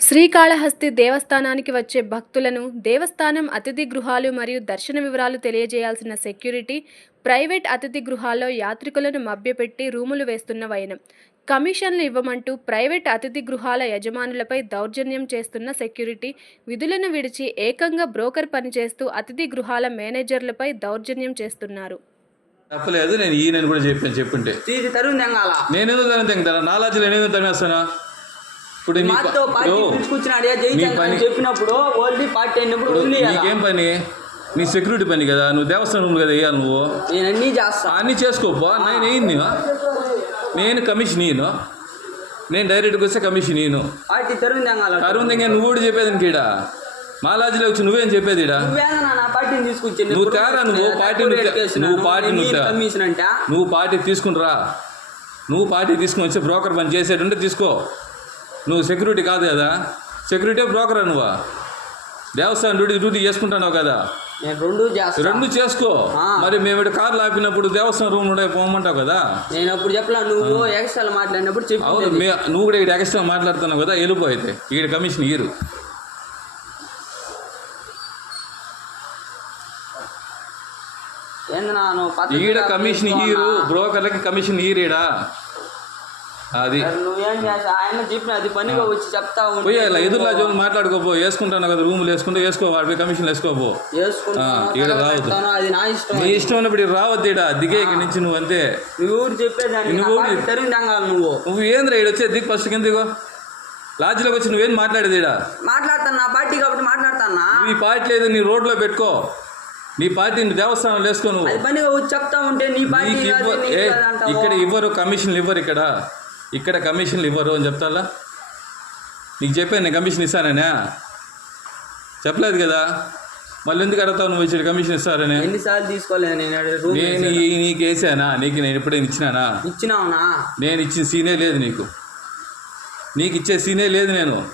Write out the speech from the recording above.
శ్రీకాళహస్తి దేవస్థానానికి వచ్చే భక్తులను దేవస్థానం అతిథి గృహాలు మరియు దర్శన వివరాలు తెలియజేయాల్సిన సెక్యూరిటీ ప్రైవేట్ అతిథి గృహాల్లో యాత్రికులను మభ్యపెట్టి రూములు వేస్తున్న వైనం. కమిషన్లు ఇవ్వమంటూ ప్రైవేట్ అతిథి గృహాల యజమానులపై దౌర్జన్యం చేస్తున్న సెక్యూరిటీ విధులను విడిచి ఏకంగా బ్రోకర్ పనిచేస్తూ అతిథి గృహాల మేనేజర్లపై దౌర్జన్యం చేస్తున్నారు. తప్పలేదు నేను ఈయనని కూడా చెప్పాను చెప్పుంటే. ఇది తరుణ్ తెంగాల. నేను లాడ్జిలో నేను తరిమేస్తానా ఇప్పుడు మాతో పార్టీ పిలుచుకొచ్చినాడు చెప్పినప్పుడు ఓన్లీ పార్టీ అయినప్పుడు ఉంది నీకేం పని? నీ సెక్యూరిటీ పని కదా నువ్వు దేవస్థానం రూమ్ కదా వేయాలి నువ్వు. నేను అన్నీ చేస్తా. అన్నీ చేసుకోపో నేను ఏంది నేను? కమిషన్ ఇయ్యను నేను డైరెక్ట్గా వస్తే కమిషన్ ఇయ్యను పార్టీ తరుణ్ తెంగాల దగ్గర నువ్వు కూడా చెప్పేది ఇంకీడ మా లాడ్జిలో వచ్చి నువ్వేం చెప్పేది నువ్వు తేరా నువ్వు పార్టీ నువ్వు? పార్టీ నువ్వు తే- కమిషన్ అంట? నువ్వు పార్టీ తీసుకుని రా నువ్వు పార్టీ తీసుకుని వచ్చి బ్రోకర్ పని చేసేటుంటే తీసుకో. నువ్వు సెక్యూరిటీ కాదు కదా. సెక్యూరిటీ బ్రోకరా నువ్వు? దేవస్థానం డ్యూటీ డ్యూటీ చేసుకుంటున్నావు కదా. నేను రెండు చేస్తా. రెండు చేసుకో. మరి మేము ఇక్కడ కార్లు ఆపినప్పుడు దేవస్థానం రూమ్ ఉండే పోమంటావు కదా. నేను అప్పుడు చెప్పలా నువ్వు ఎక్స్ట్రా మాట్లాడినప్పుడు అవును చెప్పు మే నువ్వు కూడా ఇక్కడ ఎక్స్ట్రా మాట్లాడుతున్నావు కదా వెళ్ళిపో అయితే. ఈడ కమిషన్ ఇయ్యరు. ఈడ కమిషన్ ఇయ్యరు? బ్రోకర్లకి కమిషన్ ఇయ్యరీడా? అది. నువ్వేం చేస్తా? ఆయన చెప్పిన అది పనిగా వచ్చి చెప్తా పోయి ఇలా ఎదురులా జోన్ మాట్లాడుకోపో. వేసుకుంటాను కదా రూములు వేసుకుంటే వేసుకో వాడిపై కమిషన్ వేసుకోపో. తల రావద్దు. అది నా ఇష్టం నీ ఇష్టం ఉన్నప్పుడు ఇక్కడ రావద్దు ఈడ దిగే ఇక్కడి నుంచి నువ్వు అంతే. నువ్వు చెప్పేదాన్ని నువ్వు పార్టీ నువ్వు. నువ్వు ఏంద్రా ఈడ వచ్చే దిగు ఫస్ట్ కిందకో లాడ్జ్లోకి వచ్చి నువ్వేం మాట్లాడేది ఈడ? మాట్లాడతాను నా పార్టీ కాబట్టి మాట్లాడతానా? నీ పార్టీ లేదు నీ రోడ్లో పెట్టుకో. నీ పార్టీని దేవస్థానంలో వేసుకో నువ్వు. చెప్తా ఉంటే నీ పార్టీ కాదు, కాదు. ఇక్కడ ఇవ్వరు కమిషన్లు ఇవ్వరు ఇక్కడ. ఇక్కడ కమిషన్లు ఇవ్వరు అని చెప్తాలా? నీకు చెప్పాను నేను కమిషన్ ఇస్తాననే. చెప్పలేదు కదా? మళ్ళీ ఎందుకు అడుగుతావు నువ్వు ఇచ్చిన కమిషన్ ఇస్తారని? ఎన్నిసార్లు తీసుకోలేదు నేను నేను నీకు వేసానా? నీకు నేను ఎప్పుడైనా ఇచ్చినానా? ఇచ్చినావునా? నేను ఇచ్చిన సీనే లేదు నీకు. నీకు ఇచ్చే సీనే లేదు నేను.